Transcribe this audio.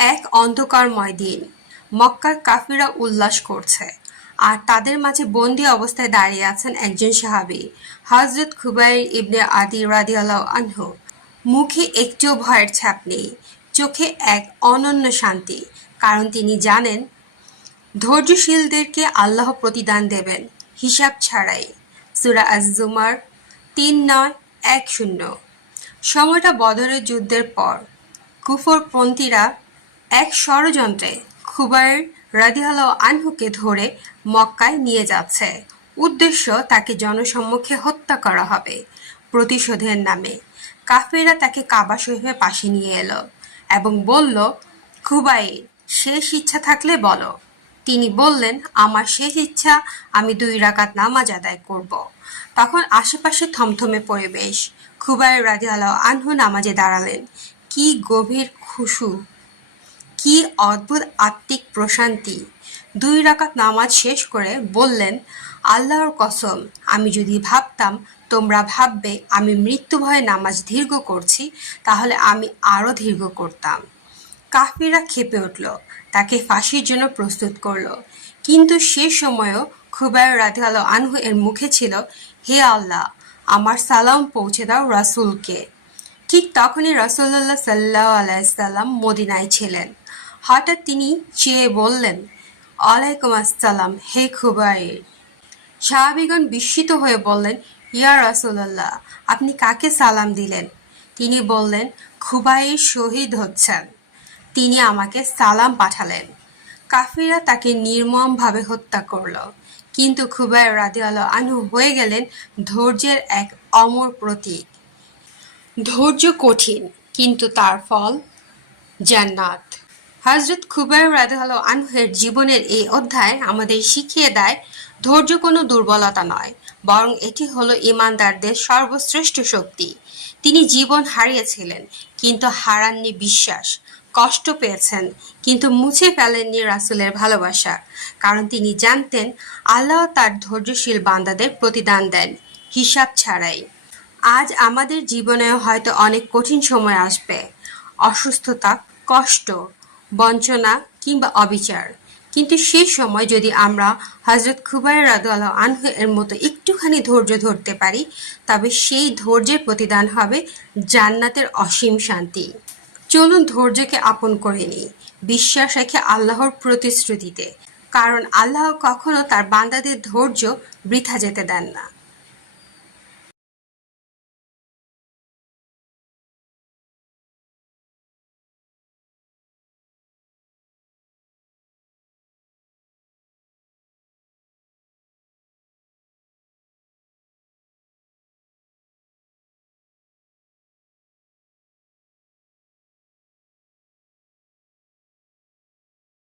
এক অন্ধকারময় দিন। মক্কার কাফিরা উল্লাস করছে। আর তাদের মাঝে বন্দি অবস্থায় দাঁড়িয়ে আছেন একজন সাহাবী হজরত খুবাইর ইবনে আদি রাদিয়াল্লাহু আনহু। মুখে একটিও ভয়ের ছাপ নেই, চোখে এক অনন্য শান্তি, কারণ তিনি জানেন, ধৈর্যশীলদেরকে আল্লাহ প্রতিদান দেবেন, হিসাব ছাড়াই। সুরা আজ জুমার তিন নয়, এক শূন্য। সময়টা বদরের যুদ্ধের পর। কুফরপন্থীরা এক ষড়যন্ত্রে খুবাইর রাদিয়াল্লাহ আনহুকে ধরে মক্কায় নিয়ে যাচ্ছে। উদ্দেশ্য তাকে জনসম্মুখে হত্যা করা হবে প্রতিশোধের নামে। কাফেরা তাকে কাবা শরীফের পাশে নিয়ে এলো এবং বলল খুবাইর শেষ ইচ্ছা থাকলে বলো। তিনি বললেন, আমার শেষ ইচ্ছা, আমি দুই রাকাত নামাজ আদায় করব। তখন আশেপাশে থমথমে পরিবেশ। খুবাইর রাদিয়াল্লাহু আনহু নামাজে দাঁড়ালেন। কি গভীর খুশু। কি অদ্ভুত আত্মিক প্রশান্তি। দুই রাকাত নামাজ শেষ করে বললেন, আল্লাহর কসম, আমি যদি ভাবতাম তোমরা ভাববে আমি মৃত্যু ভয়ে নামাজ দীর্ঘ করছি, তাহলে আমি আরও দীর্ঘ করতাম। কাফিরা খেপে উঠল, তাকে ফাঁসির জন্য প্রস্তুত করল। কিন্তু সে সময়ও খুবাইর রাদিয়াল্লাহু আনহু এর মুখে ছিল, হে আল্লাহ, আমার সালাম পৌঁছে দাও রাসূলকে। ঠিক তখনই রাসূলুল্লাহ সাল্লাল্লাহু আলাইহি সাল্লাম মদিনায় ছিলেন। হঠাৎ তিনি চেয়ে বললেন ওয়ালাইকুম আসসালাম, হে খুবাইর। সাহাবিগণ বিস্মিত হয়ে বললেন, ইয়া রাসূলুল্লাহ, আপনি কাকে সালাম দিলেন? তিনি বললেন, খুবাইর শহীদ হচ্ছেন। তিনি আমাকে সালাম পাঠালেন। কাফিরা তাকে নির্মমভাবে হত্যা করল। কিন্তু খুবাই রাদিয়াল্লাহু আনু হয়ে গেলেন ধৈর্যের এক অমর প্রতীক। ধৈর্য কঠিন, কিন্তু তার ফল জান্নাত। হজরত খুবাইর রাদিয়াল্লাহু আনহুর জীবনের এই অধ্যায় আমাদের শিখিয়ে দেয়, ধৈর্য কোনো দুর্বলতা নয়, বরং এটি হলো ইমানদারদের সর্বশ্রেষ্ঠ শক্তি। তিনি জীবন হারিয়েছিলেন, কিন্তু হারাননি বিশ্বাস। কষ্ট পেয়েছেন, কিন্তু মুছে ফেলেননি রাসুলের ভালোবাসা। কারণ তিনি জানতেন, আল্লাহ তার ধৈর্যশীল বান্দাদের প্রতিদান দেন, হিসাব ছাড়াই। আজ আমাদের জীবনেও হয়তো অনেক কঠিন সময় আসবে। অসুস্থতা, কষ্ট বঞ্চনা কিংবা অবিচার। কিন্তু সেই সময় যদি আমরা হজরত খুবাইর রাদুয়াল্লাহ আনহু এর মতো একটুখানি ধৈর্য ধরতে পারি, তবে সেই ধৈর্যের প্রতিদান হবে জান্নাতের অসীম শান্তি। চলুন ধৈর্যকে আপন করে নিই, বিশ্বাস রেখে আল্লাহর প্রতিশ্রুতিতে। কারণ আল্লাহ কখনো তার বান্দাদের ধৈর্য বৃথা যেতে দেন না।